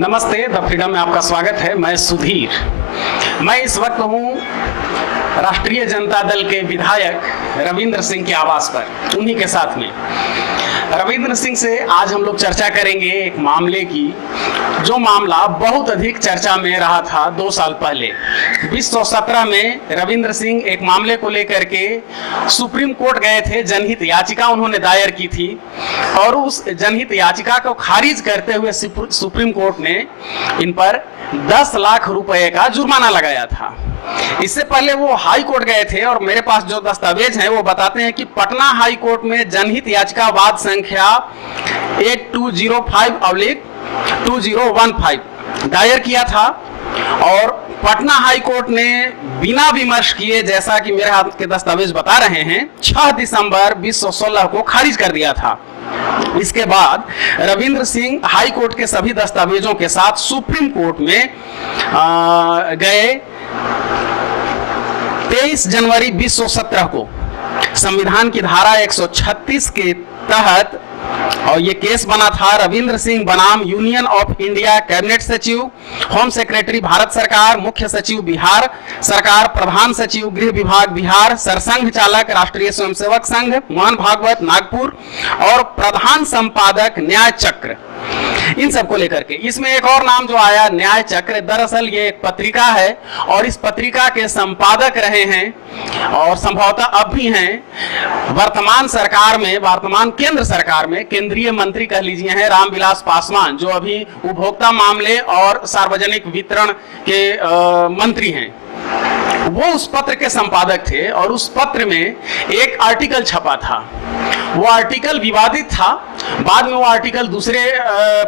नमस्ते, the freedom में आपका स्वागत है। मैं सुधीर। मैं इस वक्त हूँ राष्ट्रीय जनता दल के विधायक रविंद्र सिंह के आवास पर, उन्हीं के साथ में। रविंद्र सिंह से आज हम लोग चर्चा करेंगे एक मामले की, जो मामला बहुत अधिक चर्चा में रहा था 2 साल पहले। 2017 में रविंद्र सिंह एक मामले को लेकर के सुप्रीम कोर्ट गए थे। जनहित याचिका उन्होंने दायर की थी और उस जनहित याचिका को खारिज करते हुए सुप्रीम कोर्ट ने इन पर 10 लाख रुपए का जुर्माना लगाया था। इससे पहले वो हाई कोर्ट गए थे और मेरे पास जो दस्तावेज हैं वो बताते हैं कि पटना हाई कोर्ट में जनहित याचिका वाद संख्या 8205/2015 दायर किया था और पटना हाई कोर्ट ने बिना विमर्श किए, जैसा कि मेरे हाथ के दस्तावेज बता रहे हैं, 6 दिसंबर 2016 को खारिज कर दिया था। इसके बाद रविंद्र सिंह हाई कोर्ट के सभी दस्तावेजों के साथ सुप्रीम कोर्ट में गए। 23 जनवरी 2017 को संविधान की धारा 136 के तहत और ये केस बना था। रविंद्र सिंह बनाम यूनियन ऑफ इंडिया कैबिनेट सचिव, होम सेक्रेटरी भारत सरकार, मुख्य सचिव बिहार सरकार, प्रधान सचिव गृह विभाग बिहार, सरसंघ चालक राष्ट्रीय स्वयंसेवक संघ मोहन भागवत नागपुर और प्रधान संपादक न्याय चक्र, इन सबको लेकर के। इसमें एक और नाम जो आया, न्याय चक्र, दरअसल ये एक पत्रिका है और इस पत्रिका के संपादक रहे हैं और संभवतः अब भी हैं वर्तमान सरकार में, वर्तमान केंद्र सरकार में केंद्रीय मंत्री कह लीजिए हैं, रामविलास पासवान, जो अभी उपभोक्ता मामले और सार्वजनिक वितरण के मंत्री हैं। वो उस पत्र के संपादक थे और उस पत्र में एक आर्टिकल छपा था। वो आर्टिकल विवादित था। बाद में वो आर्टिकल दूसरे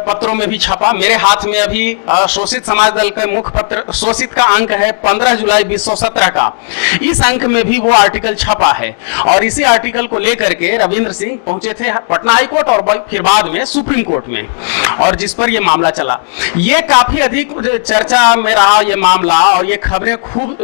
पत्रों में भी छपा। मेरे हाथ में अभी शोषित समाज दल का मुख्य पत्र शोषित का अंक है 15 जुलाई 2017 का। इस अंक में भी वो आर्टिकल छपा है और इसी आर्टिकल को लेकर के रविंद्र सिंह पहुंचे थे पटना हाई कोर्ट और फिर बाद में सुप्रीम कोर्ट में, और जिस पर ये मामला चला। ये काफी अधिक चर्चा में रहा ये मामला और ये खबरें खूब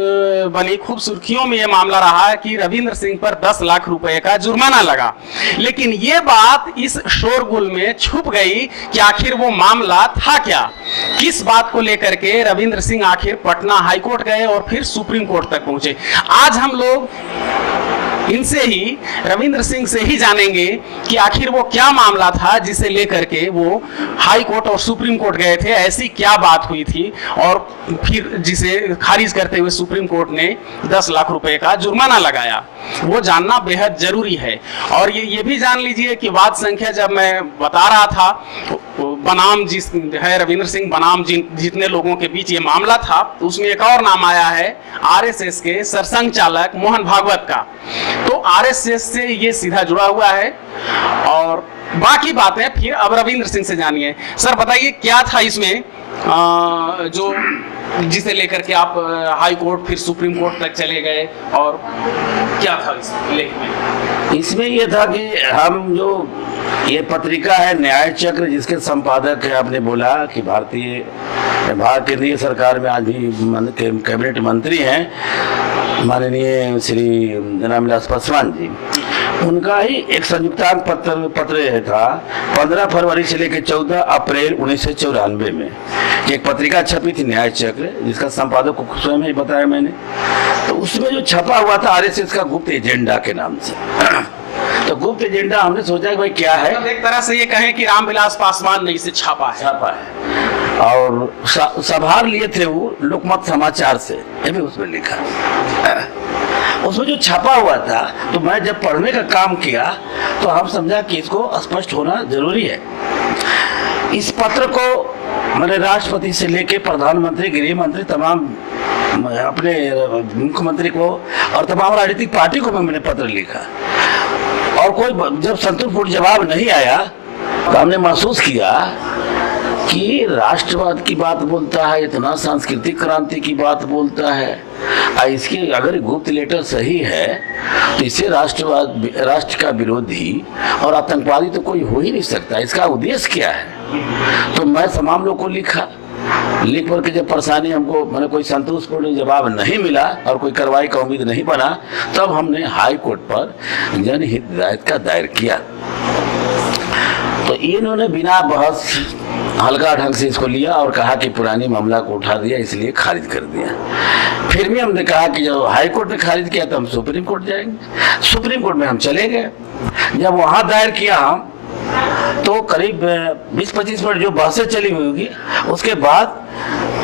बनी, खूब सुर्खियों में ये मामला रहा कि रविंद्र सिंह पर 10 लाख रुपए का जुर्माना लगा। लेकिन ये बात इस शोरगुल में छुप गई कि आखिर वो मामला था क्या, किस बात को लेकर के रविंद्र सिंह आखिर पटना हाई कोर्ट गए और फिर सुप्रीम कोर्ट तक पहुंचे। आज हम लोग इनसे ही, रविंद्र सिंह से ही जानेंगे कि आखिर वो क्या मामला था जिसे लेकर के वो हाई कोर्ट और सुप्रीम कोर्ट गए थे, ऐसी क्या बात हुई थी और फिर जिसे खारिज करते हुए सुप्रीम कोर्ट ने 10 लाख रुपए का जुर्माना लगाया। वो जानना बेहद जरूरी है। और ये भी जान लीजिए कि वाद संख्या जब मैं बता रहा था, बनाम जिस है रविंद्र सिंह बनाम जितने लोगों के बीच ये मामला था, तो उसमें एक और नाम आया है आरएसएस के सरसंघ चालक मोहन भागवत का। तो आरएसएस से ये सीधा जुड़ा हुआ है और बाकी बातें फिर अब रविंद्र सिंह से जानिए। सर बताइए क्या था इसमें जो जिसे लेकर के आप हाई कोर्ट फिर सुप्रीम कोर्ट तक चले गए, और क्या था इस लेख में? इसमें यह था कि हम जो ये पत्रिका है न्याय चक्र, जिसके संपादक है, आपने बोला कि केंद्रीय सरकार में आज भी कैबिनेट मंत्री हैं माननीय श्री रामविलास पासवान जी, उनका ही एक संयुक्तांक पत्र था 15 फरवरी से लेकर 14 अप्रैल 1994 में। एक पत्रिका छपी थी न्याय चक्र, जिसका संपादक को स्वयं ही बताया मैंने। तो उसमें जो छपा हुआ था आरएसएस का गुप्त एजेंडा के नाम से। तो गुप्त एजेंडा हमने सोचा कि भाई क्या है, तो एक तरह से ये कहें कि रामविलास पासवान ने इसे छापा है और सभार लिए थे वो लोकमत समाचार से, ये भी उसमें लिखा। उसमें जो छपा हुआ था, तो मैं जब पढ़ने का काम किया तो हम समझा कि इसको स्पष्ट होना जरूरी है। इस पत्र को मैंने राष्ट्रपति से लेके प्रधानमंत्री, गृह मंत्री, तमाम अपने मुख्यमंत्री को और तमाम राजनीतिक पार्टी को मैंने पत्र लिखा और कोई जब संतुष्टपूर्ण जवाब नहीं आया तो हमने महसूस किया कि राष्ट्रवाद की बात बोलता है, इतना सांस्कृतिक क्रांति की बात बोलता है, इसके अगर गुप्त लेटर सही है तो इसे राष्ट्र का विरोधी और आतंकवादी तो कोई हो ही नहीं सकता। इसका उद्देश्य क्या है? तो मैं तमाम लोग को लिख पर के जब परेशानी हमको मैंने कोई संतोषपूर्ण जवाब नहीं मिला और कोई कार्रवाई का उम्मीद नहीं बना, तब हमने हाई कोर्ट पर जनहित याचिका दायर किया। तो इन्होंने बिना बहस हल्का ढंग से इसको लिया और कहा कि पुरानी मामला को उठा दिया, इसलिए खारिज कर दिया। फिर भी हमने कहा कि जब हाई कोर्ट ने खारिज किया तो हम सुप्रीम कोर्ट जाएंगे। सुप्रीम कोर्ट में हम चले गए। जब वहाँ दायर किया हम, तो करीब 20-25 मिनट जो बहसें चली हुई होगी, उसके बाद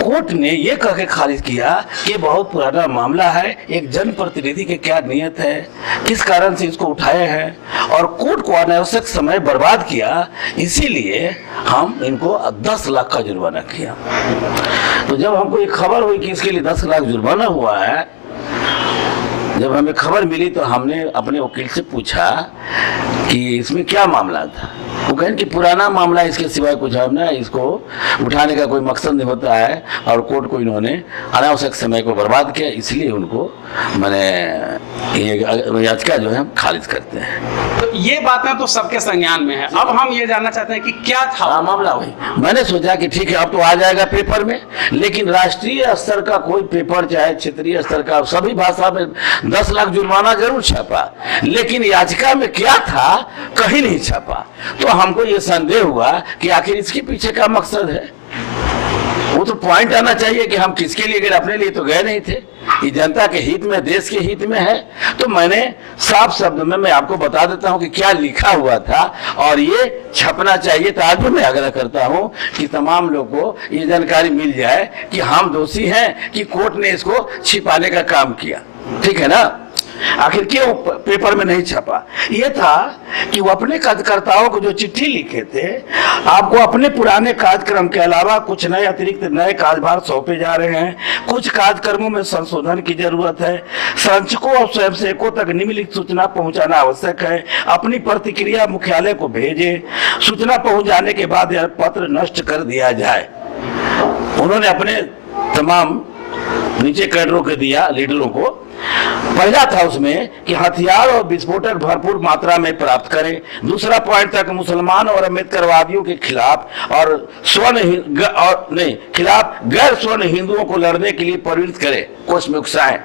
कोर्ट ने ये कह के खारिज किया कि बहुत पुराना मामला है, एक जनप्रतिनिधि के क्या नियत है, किस कारण से इसको उठाए हैं, और कोर्ट को अनावश्यक समय बर्बाद किया, इसीलिए हम इनको 10 लाख का जुर्माना किया। तो जब हमको ये खबर हुई कि इसके लिए 10 लाख जुर्माना हुआ है, जब हमें खबर मिली तो हमने अपने वकील से पूछा कि इसमें क्या मामला था। वो कहें कि पुराना मामला, इसके सिवाय कुछ हमने इसको उठाने का कोई मकसद नहीं होता है, और कोर्ट को इन्होंने अनावश्यक समय को बर्बाद किया, इसलिए उनको मैंने ये याचिका जो है हम खारिज करते हैं। तो ये बातें तो सबके संज्ञान में है। अब हम ये जानना चाहते हैं कि क्या था मामला। वही मैंने सोचा कि ठीक है, अब तो आ जाएगा पेपर में, लेकिन राष्ट्रीय स्तर का कोई पेपर, चाहे क्षेत्रीय स्तर का, सभी भाषा में 10 लाख जुर्माना जरूर छपा, लेकिन याचिका में क्या था कहीं नहीं छपा। तो हमको ये संदेह हुआ कि आखिर इसके पीछे का मकसद है। वो तो पॉइंट आना चाहिए कि हम किसके लिए गए, अपने लिए तो गए नहीं थे, ये जनता के हित में, देश के हित में है। तो मैंने साफ शब्द में मैं आपको बता देता हूं कि क्या लिखा हुआ था, और ये छपना चाहिए। तो आज भी मैं आग्रह करता हूं कि तमाम लोगों को ये जानकारी मिल जाए कि हम दोषी हैं कि कोर्ट ने इसको छिपाने का काम किया। ठीक है ना? आखिर क्यों पेपर में नहीं छपा? ये था कि वो अपने कार्यकर्ताओं को जो चिट्ठी लिखे थे, आपको अपने पुराने कार्यक्रम के अलावा कुछ नए अतिरिक्त नए कार्यभार सौंपे जा रहे हैं, कुछ कार्यक्रमों में संशोधन की जरूरत है, संचालकों और स्वयंसेवकों तक निम्नलिखित सूचना पहुंचाना आवश्यक है, अपनी प्रतिक्रिया मुख्यालय को भेजे, सूचना पहुंच जाने के बाद यह पत्र नष्ट कर दिया जाए। उन्होंने अपने तमाम नीचे कैडरों के दिया, लीडरों को। पहला था उसमें कि हथियार और विस्फोटक भरपूर मात्रा में प्राप्त करें। दूसरा पॉइंट था कि मुसलमान और अम्बेडकरवादियों के खिलाफ और खिलाफ गैर स्वर्ण हिंदुओं को लड़ने के लिए प्रेरित करें, कोष में उकसाएं।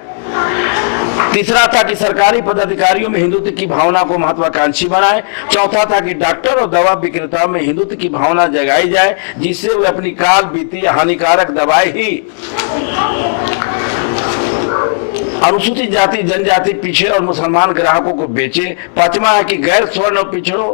तीसरा था कि सरकारी पदाधिकारियों में हिंदुत्व की भावना को महत्वाकांक्षी बनाए। चौथा था कि डॉक्टर और दवा विक्रेताओं में हिंदुत्व की भावना जगाई जाए, जिससे वे अपनी काल बीती हानिकारक दवाएं ही अनुसूचित जाति, जनजाति, पिछड़े और मुसलमान ग्राहकों को बेचे। पांचवा है कि गैर स्वर्ण और पिछड़ों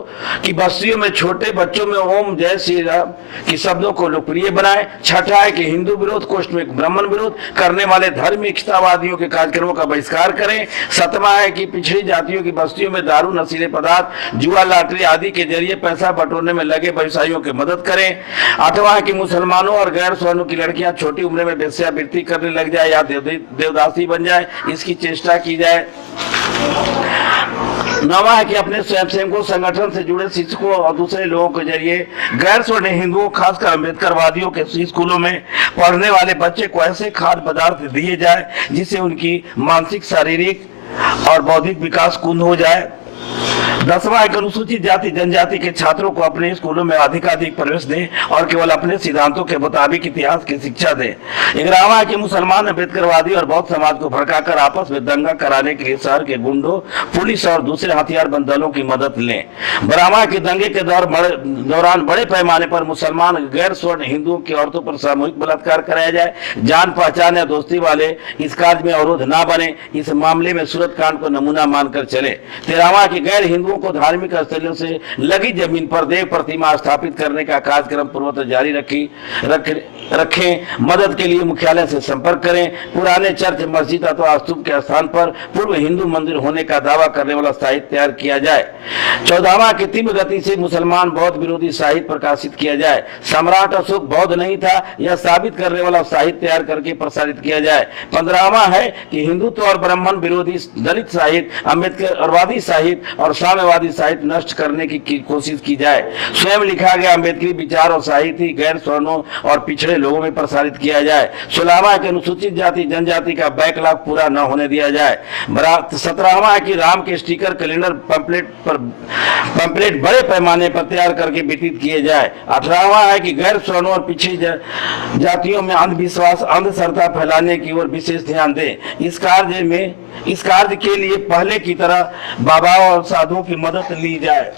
की बस्तियों में छोटे बच्चों में ओम जय श्री राम की शब्दों को लोकप्रिय बनाए। छठा है कि हिंदू विरोध, कोष्ठ में ब्राह्मण विरोध करने वाले धार्मिकतावादियों के कार्यक्रमों का बहिष्कार करें। सातवां है कि पिछड़ी जातियों की बस्तियों में दारू, नशीले पदार्थ, जुआ, लॉटरी आदि के जरिए पैसा बटोरने में लगे व्यवसायियों की मदद करें। आठवां है कि मुसलमानों और गैर स्वर्ण की लड़कियां छोटी उम्र में वेश्यावृत्ति करने लग जाए या देवदासी बन जाए, इसकी चेष्टा की जाए। नवा है कि अपने स्वयंसेवकों संगठन से जुड़े शिक्षकों और दूसरे लोगों के जरिए गैर स्वर्ण हिंदुओं, खासकर अम्बेडकरवादियों के स्कूलों में पढ़ने वाले बच्चे को ऐसे खाद्य पदार्थ दिए जाए जिससे उनकी मानसिक, शारीरिक और बौद्धिक विकास कुंद हो जाए। 10वां है कि अनुसूचित जाति, जनजाति के छात्रों को अपने स्कूलों में अधिकाधिक प्रवेश दें और केवल अपने सिद्धांतों के मुताबिक इतिहास की शिक्षा दें। 11वां है कि मुसलमान, अम्बेडकरवादी और बौद्ध समाज को भड़काकर आपस में दंगा कराने के लिए शहर के गुंडों, पुलिस और दूसरे हथियारबंद दलों की मदद लें। 12वां है कि दंगे के दौरान बड़े पैमाने पर मुसलमान, गैर स्वर्ण हिंदुओं की औरतों पर सामूहिक बलात्कार कराया जाए। जान पहचान या दोस्ती वाले इस कार्य में अवरोध न बने, इस मामले में सूरत कांड को नमूना मानकर चले। 13वां कि गैर हिंदुओं को धार्मिक स्थलों से लगी जमीन पर देव प्रतिमा स्थापित करने का कार्यक्रम पूर्वतः जारी रखें। मदद के लिए मुख्यालय से संपर्क करें। पुराने चर्च, मस्जिद अथवा स्तूप के स्थान पर पूर्व हिंदू मंदिर होने का दावा करने वाला साहित्य तैयार किया जाए। 14वां कि तीव्र गति से मुसलमान बौद्ध विरोधी साहित्य प्रकाशित किया जाए। सम्राट अशोक बौद्ध नहीं था, यह साबित करने वाला साहित्य तैयार करके प्रसारित किया जाए। 15वां है कि हिंदुत्व और ब्राह्मण विरोधी दलित साहित्य, अम्बेडकरवादी साहित्य और साम्यवादी साहित्य नष्ट करने की कोशिश की जाए। स्वयं लिखा गया अम्बेडकरी विचार और साहित्य गैर सवर्णों और पिछड़े लोगों में प्रसारित किया जाए। 16वां कि अनुसूचित जाति, जनजाति का बैकलॉग पूरा न होने दिया जाए। 17वां है कि राम के स्टिकर, कैलेंडर, पंपलेट बड़े पैमाने पर तैयार करके वितरित किए जाए। 18वां है कि गैर सवर्णों और पिछड़ी जातियों में अंधविश्वास, अंधश्रद्धा फैलाने की ओर विशेष ध्यान दें। इस कार्य के लिए पहले की तरह बाबाओं और साधुओं की मदद ली जाए।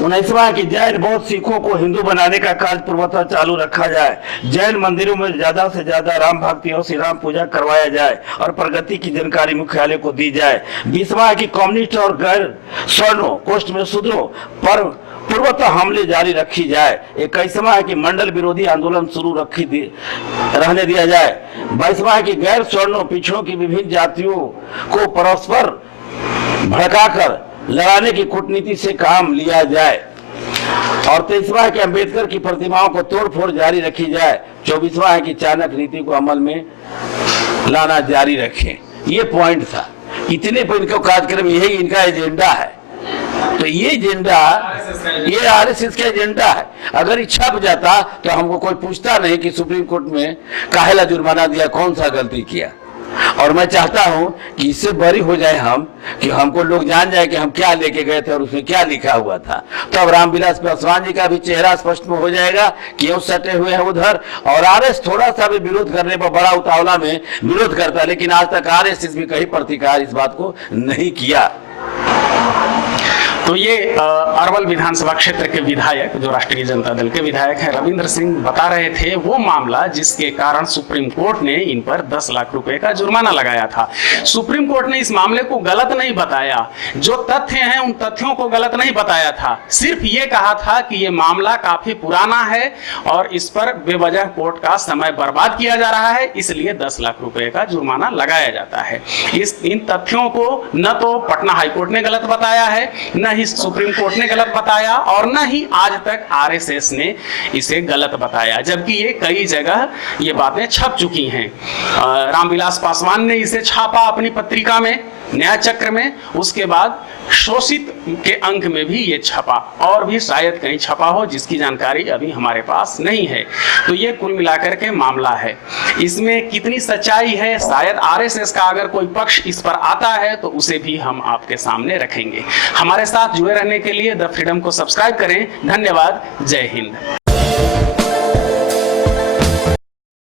19वां है कि जैन बौद्ध सिखों को हिंदू बनाने का कार्य पूर्वतः चालू रखा जाए। जैन मंदिरों में ज्यादा से ज्यादा राम भक्ति और श्री राम पूजा करवाया जाए और प्रगति की जानकारी मुख्यालय को दी जाए। 20वां है कि कम्युनिस्ट और गैर स्वर्णों कोष्ठ में शूद्रों पर पूर्वतः हमले जारी रखी जाए। 21वां है कि मंडल विरोधी आंदोलन शुरू रहने दिया जाए। 22वां है कि गैर स्वर्णों पिछड़ों की विभिन्न जातियों को परस्पर भड़काकर लड़ाने की कूटनीति से काम लिया जाए। और 23वां है कि अंबेडकर की प्रतिमाओं को तोड़फोड़ जारी रखी जाए। 24वां है कि चाणक्य नीति को अमल में लाना जारी रखें। ये पॉइंट था। इतने पर इनका कार्यक्रम यही इनका एजेंडा है। तो ये एजेंडा ये आरएसएस का एजेंडा है। अगर ये छप जाता तो हमको कोई पूछता नहीं कि सुप्रीम कोर्ट में काहेला जुर्माना दिया, कौन सा गलती किया। और मैं चाहता हूं कि इससे बरी हो जाए हम, कि हमको लोग जान जाए कि हम क्या लेके गए थे और उसमें क्या लिखा हुआ था। तो अब रामविलास पासवान जी का भी चेहरा स्पष्ट में हो जाएगा कि क्यों सटे हुए हैं उधर। और आरएस थोड़ा सा भी विरोध करने पर बड़ा उतावला में विरोध करता है, लेकिन आज तक आरएसएस भी कहीं प्रतिकार इस बात को नहीं किया। तो ये अरवल विधानसभा क्षेत्र के विधायक, जो राष्ट्रीय जनता दल के विधायक हैं, रविंद्र सिंह बता रहे थे वो मामला जिसके कारण सुप्रीम कोर्ट ने इन पर 10 लाख रुपए का जुर्माना लगाया था। सुप्रीम कोर्ट ने इस मामले को गलत नहीं बताया, जो तथ्य हैं उन तथ्यों को गलत नहीं बताया था। सिर्फ ये कहा था कि ये मामला काफी पुराना है और इस पर बेवजह कोर्ट का समय बर्बाद किया जा रहा है, इसलिए 10 लाख रुपए का जुर्माना लगाया जाता है। इन तथ्यों को न तो पटना हाईकोर्ट ने गलत बताया है, न ही सुप्रीम कोर्ट ने गलत बताया, और न ही आज तक आरएसएस ने इसे गलत बताया, जबकि ये कई जगह ये बातें छप चुकी हैं। रामविलास पासवान ने इसे छापा अपनी पत्रिका में, न्याय चक्र में, उसके बाद शोषित के अंक में भी ये छपा, और भी शायद कहीं छपा हो जिसकी जानकारी अभी हमारे पास नहीं है। तो ये कुल मिलाकर के मामला है। इसमें कितनी सच्चाई है, शायद आरएसएस का अगर कोई पक्ष इस पर आता है तो उसे भी हम आपके सामने रखेंगे। हमारे साथ जुड़े रहने के लिए द फ्रीडम को सब्सक्राइब करें। धन्यवाद। जय हिंद।